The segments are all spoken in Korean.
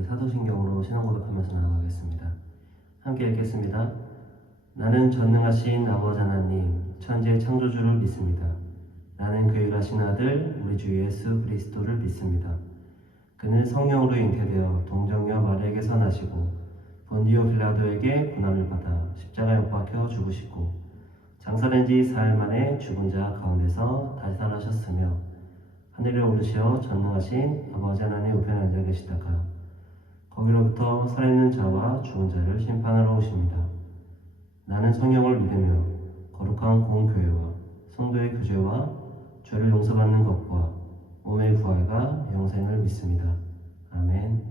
우리 사도신경으로 신앙 고백하면서 나아가겠습니다. 함께 읽겠습니다. 나는 전능하신 아버지 하나님, 천지의 창조주를 믿습니다. 나는 그 일하신 아들, 우리 주 예수 그리스도를 믿습니다. 그는 성령으로 잉태되어 동정녀 마리아에게서 나시고 본디오 빌라도에게 고난을 받아 십자가에 못 박혀 죽으시고 장사된 지 4일 만에 죽은 자 가운데서 다시 살아나셨으며 하늘에 오르시어 전능하신 아버지 하나님 우편에 앉아 계시다가 거기로부터 살아있는 자와 죽은 자를 심판하러 오십니다. 나는 성령을 믿으며 거룩한 공교회와 성도의 교제와 죄를 용서받는 것과 몸의 부활과 영생을 믿습니다. 아멘.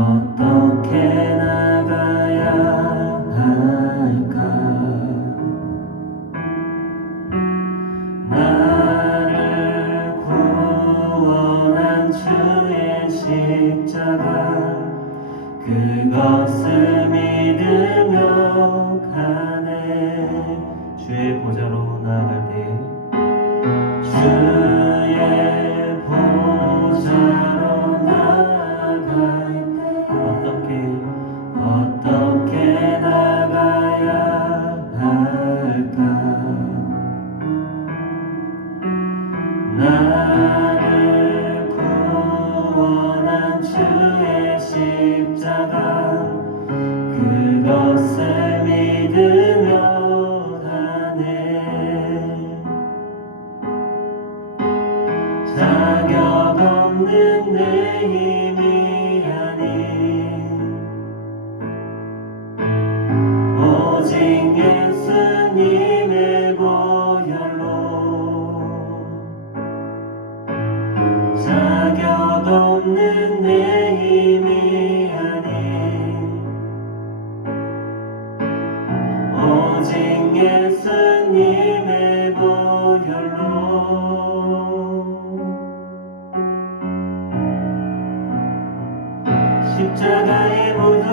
어떻게 나가야 할까? 나를 구원한 주의 십자가 그것을 믿으며 가네. 주의 보좌로 나아갈 때 주의 보좌로 나아갈 어떻게 나가야 할까? 나를 구원한 주의 십자가 그것을 믿으며 가네. 자격 없는 내 힘이 아닌 오직 예수님의 보혈로 자격 없는 내 힘이 아닌 오직 예수님의 보혈로 십자가의 보혈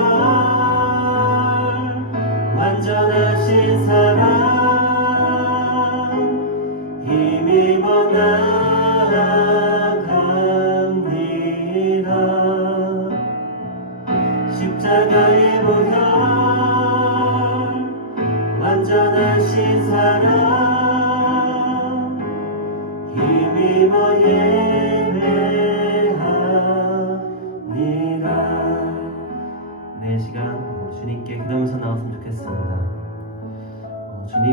완전하신 사랑 힘입어 나아갑니다. 십자가의 보혈 완전하신 사랑 힘입어 예배합니다. 네, 시간 주님께 기도하면서 나왔으면 좋겠습니다. 주님,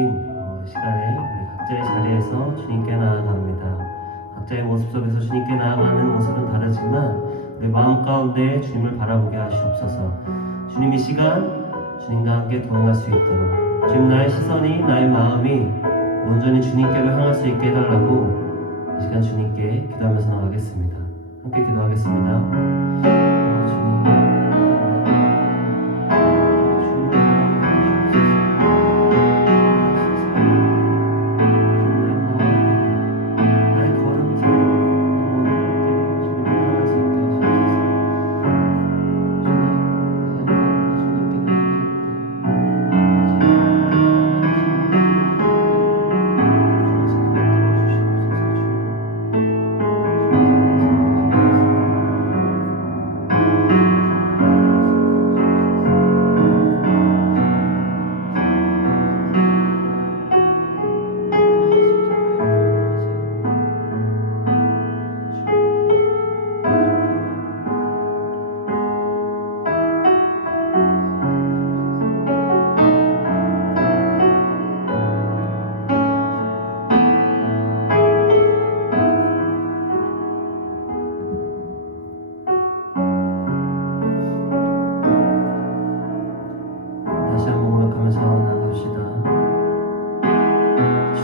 이 시간에 우리 각자의 자리에서 주님께 나아갑니다. 각자의 모습 속에서 주님께 나아가는 모습은 다르지만 우리 마음 가운데 주님을 바라보게 하시옵소서. 주님, 이 시간 주님과 함께 동행할 수 있도록 주님, 나의 시선이 나의 마음이 온전히 주님께로 향할 수 있게 해달라고 이 시간 주님께 기도하면서 나가겠습니다. 함께 기도하겠습니다.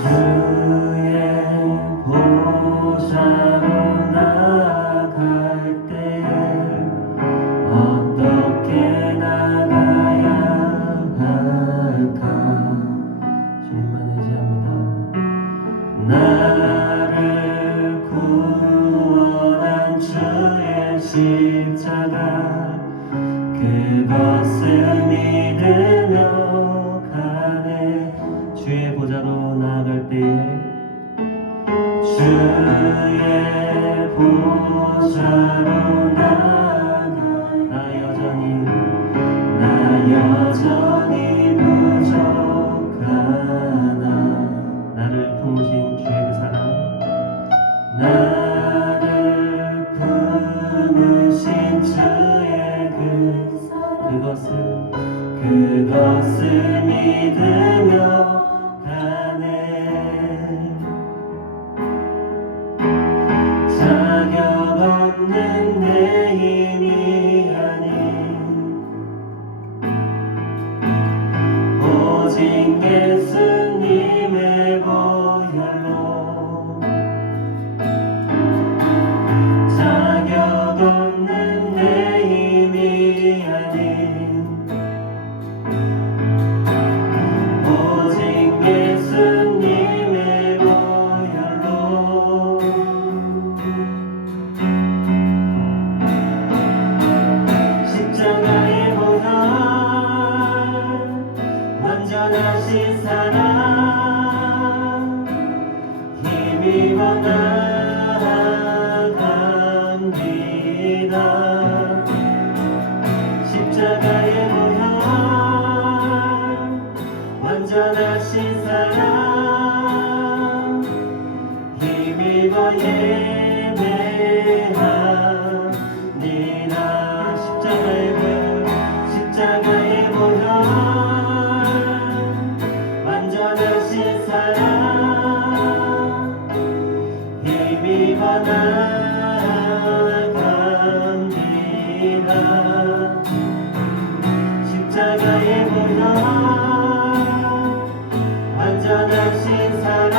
주의 보좌로 나아갈 때 어떻게 나가야 할까? 주님만 의지합니다. 나를 구원한 주의 십자가 그것을 믿으며 가네. 주의 보좌로 나아갈 때에 주의 보좌로 나 여전히 부족하나. 나를 품으신 주의 그 사랑, 나를 품으신 주의 그것을 믿으며 가네. 자격 없는 내 힘이 아닌 오직 예수님의 보혈로 자격 없는 내 힘이 아닌 오직 예수님의 보혈로 십자가의 보혈 완전하신 사랑 힘입어 나아갑니다. 십자가의 보혈 완전하신 사랑 힘입어 예배합니다. 십자가의 보혈 완전하신 사랑 힘입어 나아갑니다. 십자가의 보혈 완전하신 사랑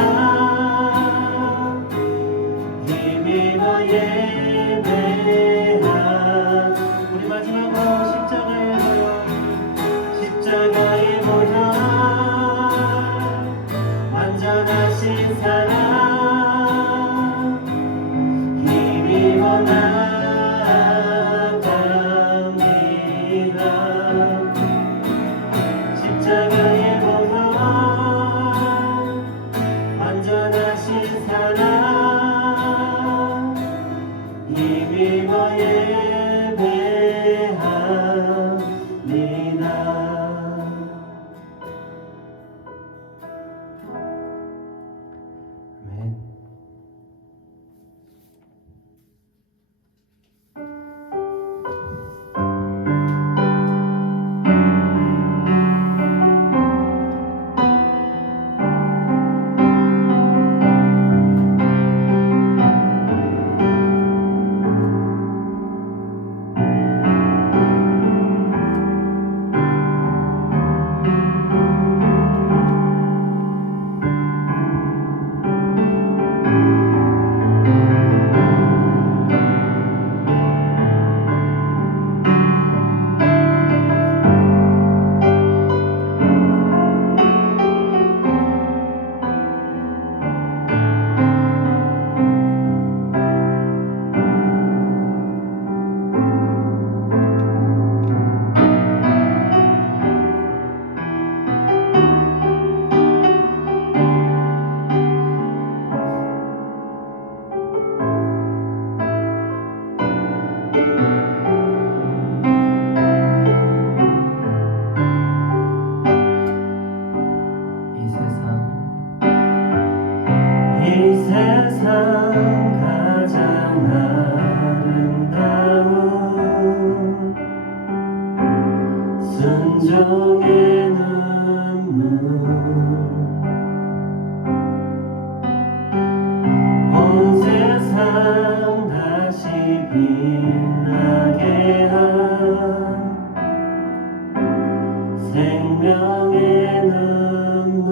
힘입어 예배하. 우리 마지막으로 십자가의 보혈 완전하신 사랑 힘입어 나아갑니다. 십자가의 보혈 완전하신 사랑 힘입어 예배합니다. 아멘. 이 세상 가장 아름다운 순종의 눈물 온 세상 다시 빛나게 한 생명의 눈물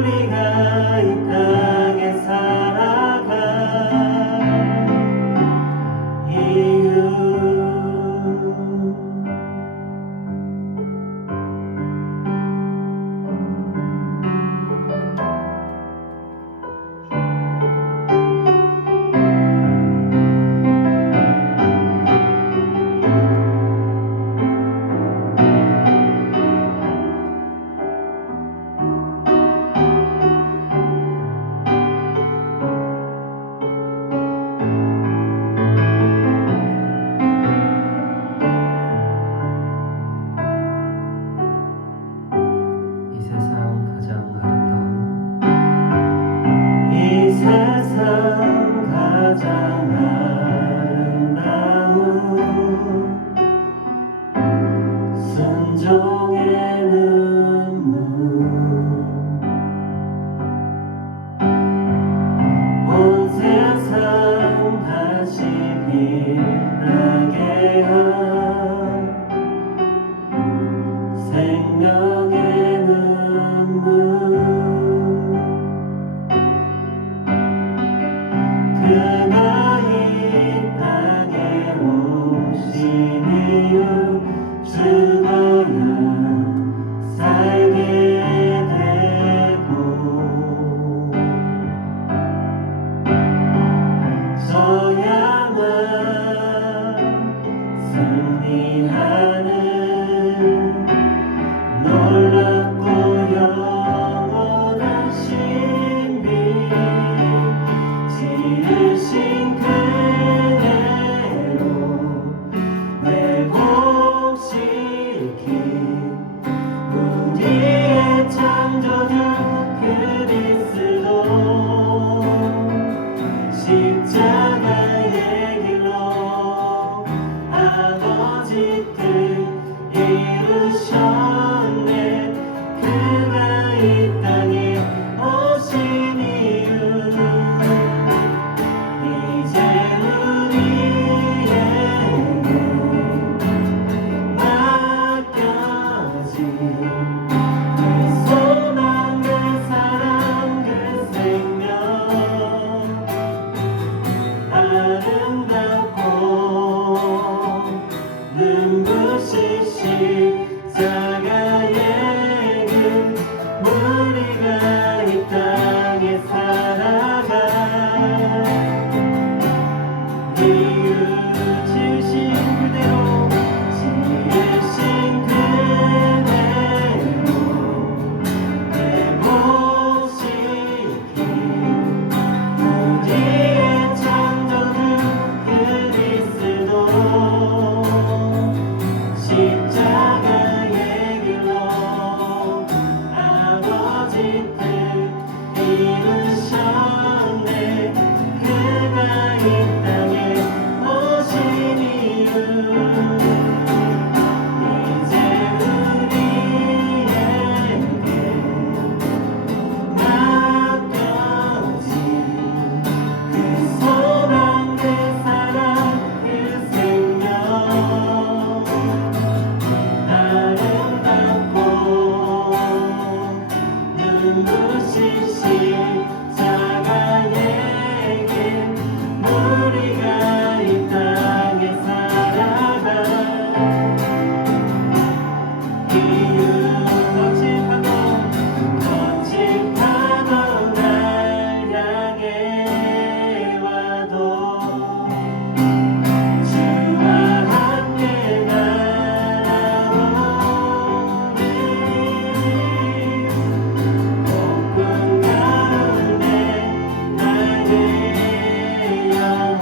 우리가 이 땅에 살아가 이유 이 세상 가장 아름다운 순종의 눈물 온 세상 다시 빛나게 한 생명의 눈물 그가 이 땅에 오신 이유 죽어야 살게 되고 져야만 승리하는 놀랍고 영원한 신비 지으신 그대로 회복시킨 우리의 창조주 그리스도 십자가의 길로 아버지 뜻 이루셨네 그가 이 땅에 오신 이유 이제 우리에게 맡겨진 그 소망 그 사랑 그 생명 아름답고 눈부신 십자가의 길 우리가 이 땅에 살아가 이유 지으신 그대로 지으신 그대로 회복시킨 우리의 창조주 그리스도 십자가의 길로 아버지 뜻 이루셨네 그가 이 땅에 오신 이유 이제 우리에게 맡겨진 그 소망 그 사랑 그 생명 아름답고 눈부신 십자가의 길 우리가 이 땅에 살아가 이유 거칠파도 날 향해 와도 주와 함께 날아오네 높은 가운데 나의 영혼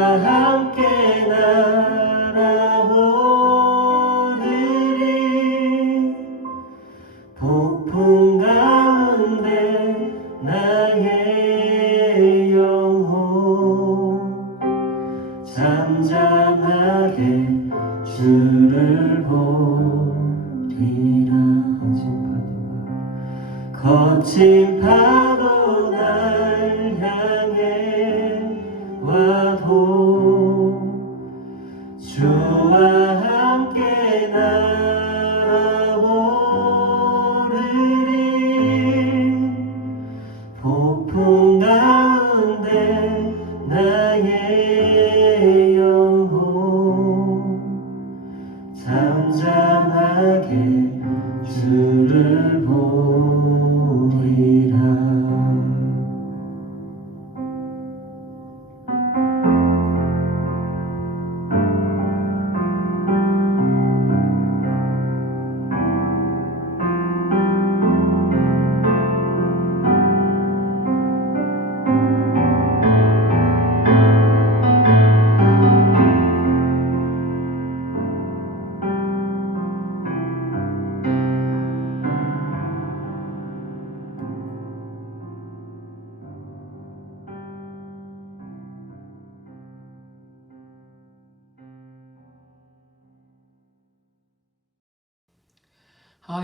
함께 날아오르리. 폭풍 가운데 나의 영혼 잠잠하게 주를 보리라. 거친 파도 날 향해 와도 주와 함께 날아오르리. 폭풍 가운데 나의 영혼 잠잠하게 주를 보리라.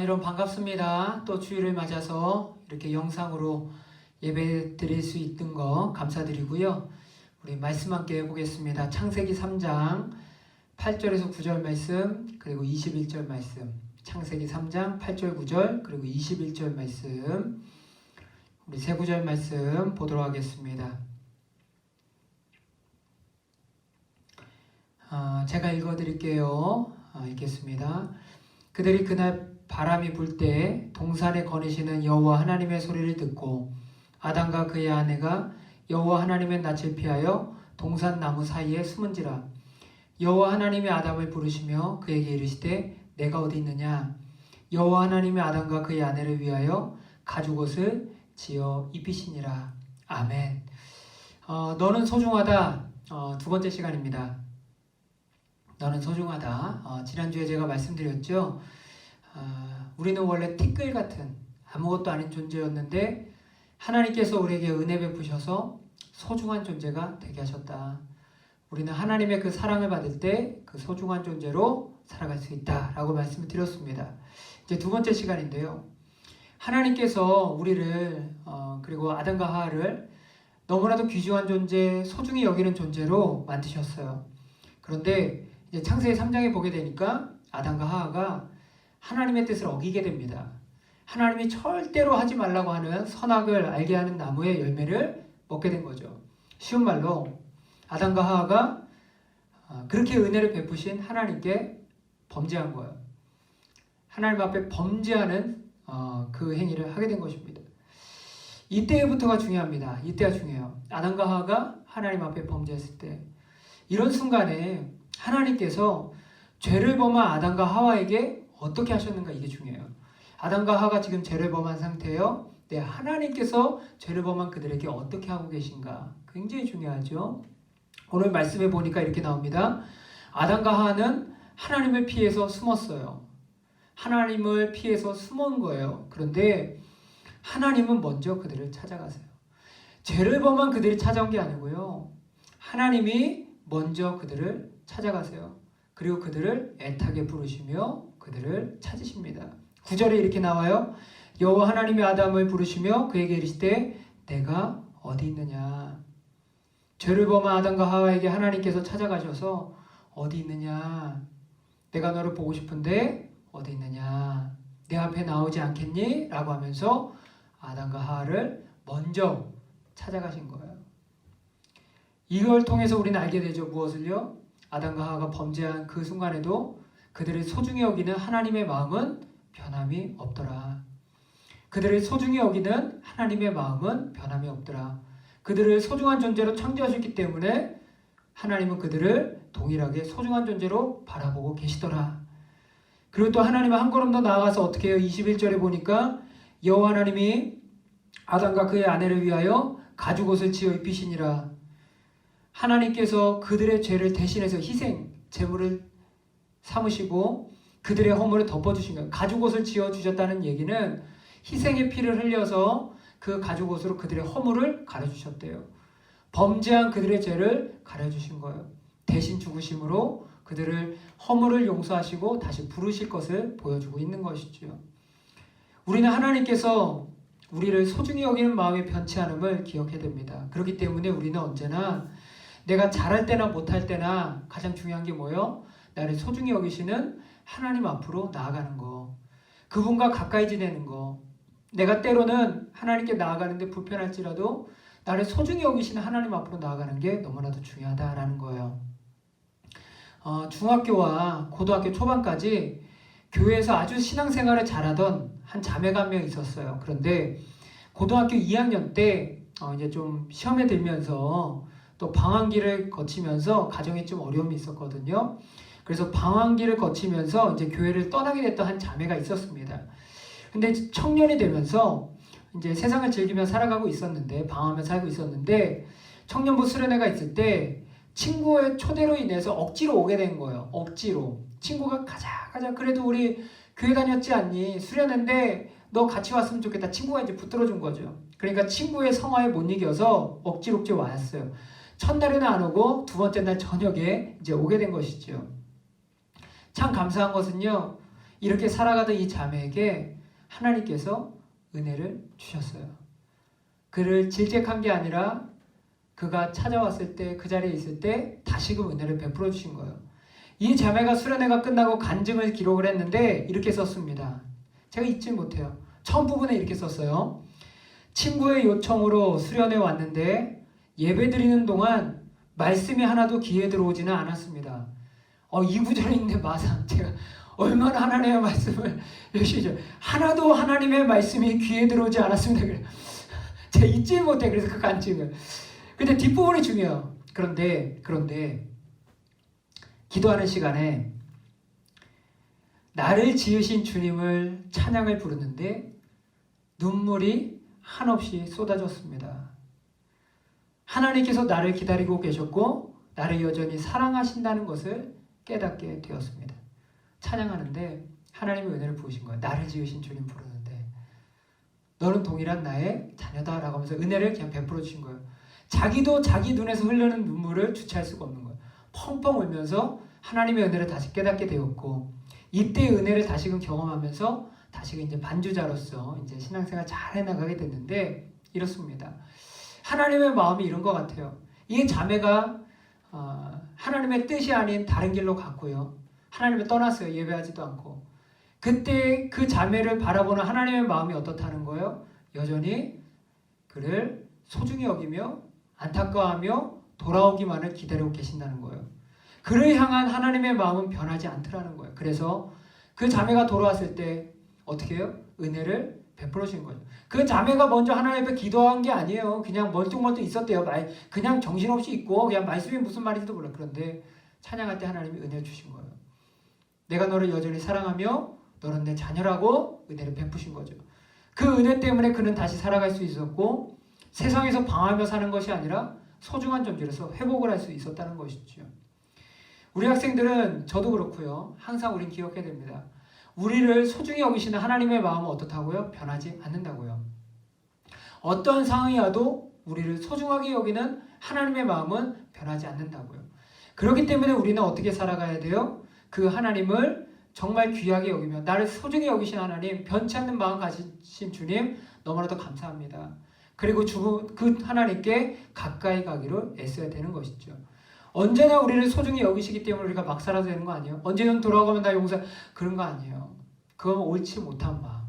여러분 반갑습니다. 또 주일을 맞아서 이렇게 영상으로 예배 드릴 수 있는 거 감사드리고요. 우리 말씀 함께 해보겠습니다. 창세기 3장 8절에서 9절 말씀, 그리고 21절 말씀. 창세기 3장 8절 9절 그리고 21절 말씀, 우리 세 구절 말씀 보도록 하겠습니다. 제가 읽어드릴게요. 읽겠습니다. 그들이 그날 바람이 불 때 동산에 거니시는 여호와 하나님의 소리를 듣고 아담과 그의 아내가 여호와 하나님의 낯을 피하여 동산 나무 사이에 숨은지라. 여호와 하나님이 아담을 부르시며 그에게 이르시되 내가 어디 있느냐. 여호와 하나님이 아담과 그의 아내를 위하여 가죽옷을 지어 입히시니라. 아멘. 너는 소중하다. 두 번째 시간입니다. 너는 소중하다. 지난주에 제가 말씀드렸죠. 우리는 원래 티끌 같은 아무것도 아닌 존재였는데 하나님께서 우리에게 은혜 베푸셔서 소중한 존재가 되게 하셨다. 우리는 하나님의 그 사랑을 받을 때 그 소중한 존재로 살아갈 수 있다라고 말씀을 드렸습니다. 이제 두 번째 시간인데요. 하나님께서 우리를 그리고 아담과 하와를 너무나도 귀중한 존재, 소중히 여기는 존재로 만드셨어요. 그런데 이제 창세기 3장에 보게 되니까 아담과 하와가 하나님의 뜻을 어기게 됩니다. 하나님이 절대로 하지 말라고 하는 선악을 알게 하는 나무의 열매를 먹게 된 거죠. 쉬운 말로 아담과 하와가 그렇게 은혜를 베푸신 하나님께 범죄한 거예요. 하나님 앞에 범죄하는 그 행위를 하게 된 것입니다. 이때부터가 중요합니다. 이때가 중요해요. 아담과 하와가 하나님 앞에 범죄했을 때 이런 순간에 하나님께서 죄를 범한 아담과 하와에게 어떻게 하셨는가, 이게 중요해요. 아담과 하와가 지금 죄를 범한 상태예요. 네, 하나님께서 죄를 범한 그들에게 어떻게 하고 계신가, 굉장히 중요하죠. 오늘 말씀에 보니까 이렇게 나옵니다. 아담과 하와는 하나님을 피해서 숨었어요. 하나님을 피해서 숨은 거예요. 그런데 하나님은 먼저 그들을 찾아가세요. 죄를 범한 그들이 찾아온 게 아니고요. 하나님이 먼저 그들을 찾아가세요. 그리고 그들을 애타게 부르시며 그들을 찾으십니다. 9절에 이렇게 나와요. 여호와 하나님이 아담을 부르시며 그에게 이르시되 내가 어디 있느냐. 죄를 범한 아담과 하와에게 하나님께서 찾아가셔서 어디 있느냐. 내가 너를 보고 싶은데 어디 있느냐. 내 앞에 나오지 않겠니? 라고 하면서 아담과 하와를 먼저 찾아가신 거예요. 이걸 통해서 우리는 알게 되죠. 무엇을요? 아담과 하와가 범죄한 그 순간에도 그들을 소중히 여기는 하나님의 마음은 변함이 없더라. 그들을 소중히 여기는 하나님의 마음은 변함이 없더라. 그들을 소중한 존재로 창조하셨기 때문에 하나님은 그들을 동일하게 소중한 존재로 바라보고 계시더라. 그리고 또 하나님은 한 걸음 더 나아가서 어떻게 해요? 21절에 보니까 여호와 하나님이 아담과 그의 아내를 위하여 가죽옷을 지어 입히시니라. 하나님께서 그들의 죄를 대신해서 희생, 제물을 삼으시고 그들의 허물을 덮어주신 거예요. 가죽옷을 지어주셨다는 얘기는 희생의 피를 흘려서 그 가죽옷으로 그들의 허물을 가려주셨대요. 범죄한 그들의 죄를 가려주신 거예요. 대신 죽으심으로 그들을 허물을 용서하시고 다시 부르실 것을 보여주고 있는 것이죠. 우리는 하나님께서 우리를 소중히 여기는 마음의 변치 않음을 기억해야 됩니다. 그렇기 때문에 우리는 언제나 내가 잘할 때나 못할 때나 가장 중요한 게 뭐예요? 나를 소중히 여기시는 하나님 앞으로 나아가는 거. 그분과 가까이 지내는 거. 내가 때로는 하나님께 나아가는데 불편할지라도 나를 소중히 여기시는 하나님 앞으로 나아가는 게 너무나도 중요하다라는 거예요. 중학교와 고등학교 초반까지 교회에서 아주 신앙생활을 잘하던 한 자매가 한 명 있었어요. 그런데 고등학교 2학년 때 이제 좀 시험에 들면서 또 방황기를 거치면서 가정에 좀 어려움이 있었거든요. 그래서 방황기를 거치면서 이제 교회를 떠나게 됐던 한 자매가 있었습니다. 근데 청년이 되면서 이제 세상을 즐기며 살아가고 있었는데, 방황하며 살고 있었는데, 청년부 수련회가 있을 때 친구의 초대로 인해서 억지로 오게 된 거예요. 억지로. 친구가 가자 그래도 우리 교회 다녔지 않니? 수련회인데 너 같이 왔으면 좋겠다. 친구가 이제 붙들어준 거죠. 그러니까 친구의 성화에 못 이겨서 억지로 왔어요. 첫날에는 안 오고 두 번째 날 저녁에 이제 오게 된 것이죠. 참 감사한 것은요, 이렇게 살아가던 이 자매에게 하나님께서 은혜를 주셨어요. 그를 질책한 게 아니라 그가 찾아왔을 때, 그 자리에 있을 때 다시금 은혜를 베풀어 주신 거예요. 이 자매가 수련회가 끝나고 간증을 기록을 했는데 이렇게 썼습니다. 제가 잊지 못해요. 처음 부분에 이렇게 썼어요. 친구의 요청으로 수련회 왔는데 예배 드리는 동안 말씀이 하나도 귀에 들어오지는 않았습니다. 이 구절이 있는데 마상 제가 얼마나 하나님의 말씀을 열심히 하나도 하나님의 말씀이 귀에 들어오지 않았습니다. 제가 잊지 못해. 그래서 그 간증을. 근데 뒷부분이 중요해요. 그런데 기도하는 시간에 나를 지으신 주님을 찬양을 부르는데 눈물이 한없이 쏟아졌습니다. 하나님께서 나를 기다리고 계셨고 나를 여전히 사랑하신다는 것을 깨닫게 되었습니다. 찬양하는데 하나님의 은혜를 부으신 거예요. 나를 지으신 주님 부르는데 너는 동일한 나의 자녀다 라고 하면서 은혜를 그냥 베풀어 주신 거예요. 자기도 자기 눈에서 흐르는 눈물을 주체할 수가 없는 거예요. 펑펑 울면서 하나님의 은혜를 다시 깨닫게 되었고 이때의 은혜를 다시금 경험하면서 다시금 이제 반주자로서 이제 신앙생활 잘 해나가게 됐는데 이렇습니다. 하나님의 마음이 이런 것 같아요. 이 자매가 하나님의 뜻이 아닌 다른 길로 갔고요. 하나님을 떠났어요. 예배하지도 않고. 그때 그 자매를 바라보는 하나님의 마음이 어떻다는 거예요? 여전히 그를 소중히 여기며 안타까워하며 돌아오기만을 기다리고 계신다는 거예요. 그를 향한 하나님의 마음은 변하지 않더라는 거예요. 그래서 그 자매가 돌아왔을 때 어떻게 해요? 은혜를 베풀어 주신 거죠. 그 자매가 먼저 하나님 앞에 기도한 게 아니에요. 그냥 멀뚱멀뚱 있었대요. 그냥 정신없이 있고 그냥 말씀이 무슨 말인지도 몰라. 그런데 찬양할 때 하나님이 은혜를 주신 거예요. 내가 너를 여전히 사랑하며 너는 내 자녀라고 은혜를 베푸신 거죠. 그 은혜 때문에 그는 다시 살아갈 수 있었고 세상에서 방황하며 사는 것이 아니라 소중한 존재로서 회복을 할 수 있었다는 것이죠. 우리 학생들은 저도 그렇고요. 항상 우린 기억해야 됩니다. 우리를 소중히 여기시는 하나님의 마음은 어떻다고요? 변하지 않는다고요. 어떠한 상황이 와도 우리를 소중하게 여기는 하나님의 마음은 변하지 않는다고요. 그렇기 때문에 우리는 어떻게 살아가야 돼요? 그 하나님을 정말 귀하게 여기며 나를 소중히 여기신 하나님, 변치 않는 마음 가지신 주님 너무나도 감사합니다. 그리고 그 하나님께 가까이 가기를 애써야 되는 것이죠. 언제나 우리를 소중히 여기시기 때문에 우리가 막 살아도 되는 거 아니에요? 언제는 돌아가면 나 용서 그런 거 아니에요. 그건 옳지 못한 마음.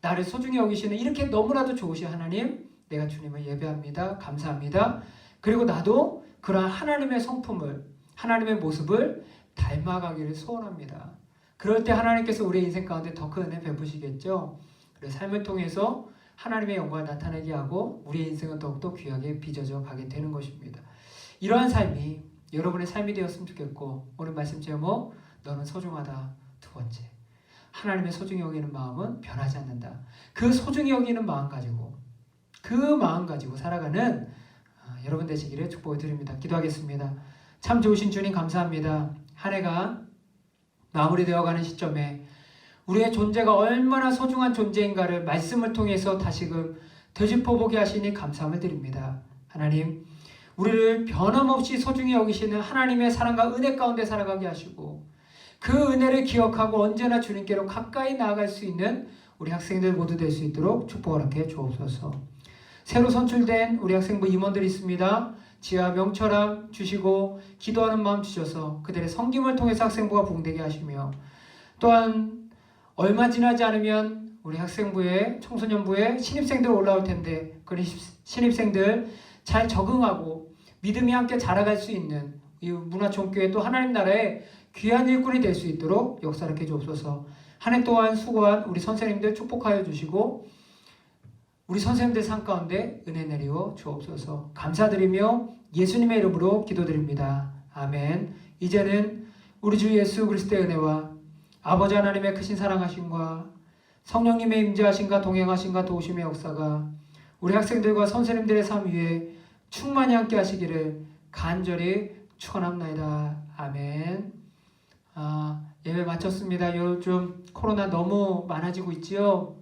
나를 소중히 여기시는 이렇게 너무나도 좋으신 하나님, 내가 주님을 예배합니다. 감사합니다. 그리고 나도 그러한 하나님의 성품을, 하나님의 모습을 닮아가기를 소원합니다. 그럴 때 하나님께서 우리의 인생 가운데 더 큰 은혜 베푸시겠죠. 그래서 삶을 통해서 하나님의 영광을 나타내게 하고 우리의 인생은 더욱더 귀하게 빚어져 가게 되는 것입니다. 이러한 삶이 여러분의 삶이 되었으면 좋겠고 오늘 말씀 제목 너는 소중하다. 두 번째, 하나님의 소중히 여기는 마음은 변하지 않는다. 그 소중히 여기는 마음 가지고 그 마음 가지고 살아가는 여러분 되시기를 축복을 드립니다. 기도하겠습니다. 참 좋으신 주님 감사합니다. 한 해가 마무리되어가는 시점에 우리의 존재가 얼마나 소중한 존재인가를 말씀을 통해서 다시금 되짚어보게 하시니 감사함을 드립니다. 하나님, 우리를 변함없이 소중히 여기시는 하나님의 사랑과 은혜 가운데 살아가게 하시고 그 은혜를 기억하고 언제나 주님께로 가까이 나아갈 수 있는 우리 학생들 모두 될 수 있도록 축복을 함께 주옵소서. 새로 선출된 우리 학생부 임원들이 있습니다. 지혜와 명철함 주시고 기도하는 마음 주셔서 그들의 섬김을 통해서 학생부가 부흥되게 하시며 또한 얼마 지나지 않으면 우리 학생부에 청소년부에 신입생들 올라올 텐데 그 신입생들 잘 적응하고 믿음이 함께 자라갈 수 있는 이 문화총교회 또 하나님 나라의 귀한 일꾼이 될 수 있도록 역사를 주옵소서. 한 해 동안 수고한 우리 선생님들 축복하여 주시고 우리 선생님들 삶 가운데 은혜 내리어 주옵소서. 감사드리며 예수님의 이름으로 기도드립니다. 아멘. 이제는 우리 주 예수 그리스도의 은혜와 아버지 하나님의 크신 사랑하심과 성령님의 임재하심과 동행하심과 도우심의 역사가 우리 학생들과 선생님들의 삶 위에 충만히 함께 하시기를 간절히 축원합니다. 아멘. 예배 마쳤습니다. 요즘 코로나 너무 많아지고 있지요.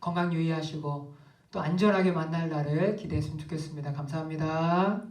건강 유의하시고 또 안전하게 만날 날을 기대했으면 좋겠습니다. 감사합니다.